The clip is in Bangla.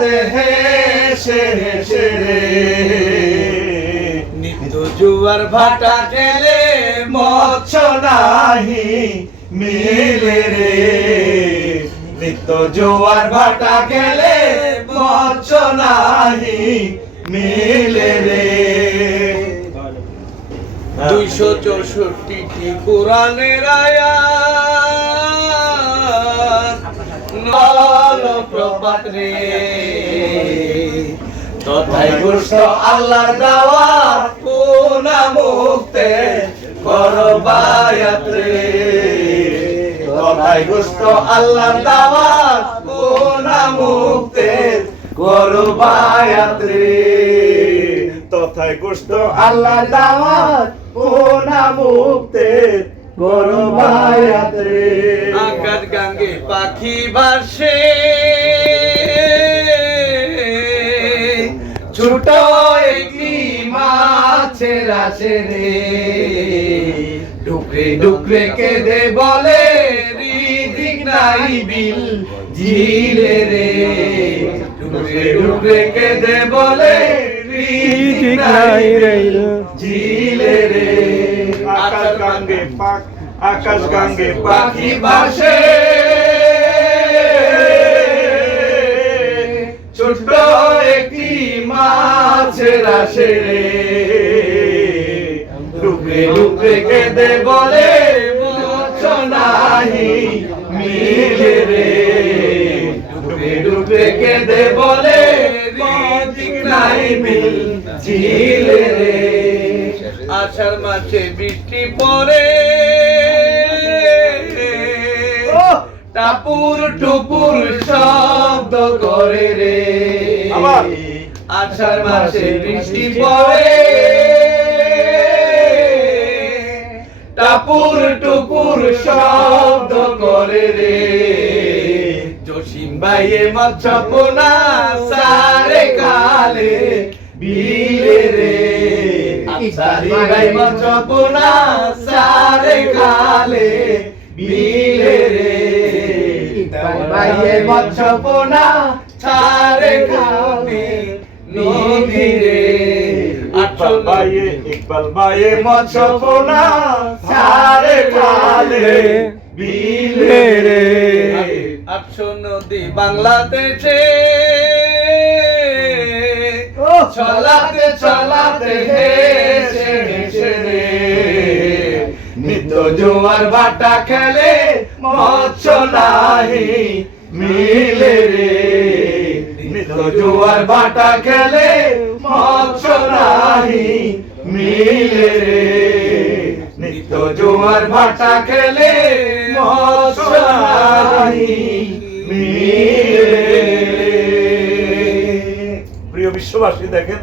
রাতে হেসে হেসে রে নিত্য জোয়ার ভাটা খেলে মৎস্য নাহি মিলে রে নিত্য জোয়ার ভাটা খেলে মৎস্য নাহি মিলে রে 264টি কোরআনের আয়াত নল প্রপাত রে তথায় গোস্ত আল্লাহর দাওয়াত কোনা মুক্তে করবায়াত রে তথায় গোস্ত আল্লাহর দাওয়াত কোনা মুক্তে করবায়াত রে তথায় গোস্ত আল্লাহর দাওয়াত কোনা মুক্তে করবায়াত রে আকাশ গাঙ্গে পাখি ভাসে ছোট একটি মাছের আসে রে ডুকরে ডুকরে কেঁদে বলে রিদিক নাই বিল জিলে রে ডুকরে ডুকরে কেঁদে বলে রিদিক নাই বিল জিলে রে আকাশ গাঙ্গে পাখি ভাসে ছোট একটি মাছের আসে রে ডুবরে ডুবরে কেঁদে বলে মৎস্য নাহি মিলে রে ডুবরে ডুবরে কেঁদে বলে রিজিক নাই মিল ঝিলে রে আষাঢ় মাসে বৃষ্টি পড়ে টাপুর টুপুর শব্দ করে রে আষাঢ় মাসে বৃষ্টি পড়ে টাপুর টুপুর শব্দ করে রে জসিম ভাইয়ে মৎস্য পোনা সারে কালে বিলে রে সারি ভাই মৎস্য পোনা সারে কালে বিলে রে ভাইয়ে মৎস্য পোনা সারে কালে নদী রে ইকবাল ভাইয়ে মৎস্য পোনা সারে কালে বিলে রে 800 নদী বাংলাদেশে চলাতে চলাতে হেসে হেসে রে নিত্য জোয়ার ভাটা খেলে মৎস্য নাহি মিলে রে নিত্য জোয়ার ভাটা খেলে মৎস্য নাহি মিলে রে নিত্য জোয়ার ভাটা খেলে মৎস্য নাহি মিলে। প্রিয় বিশ্ববাসী দেখেন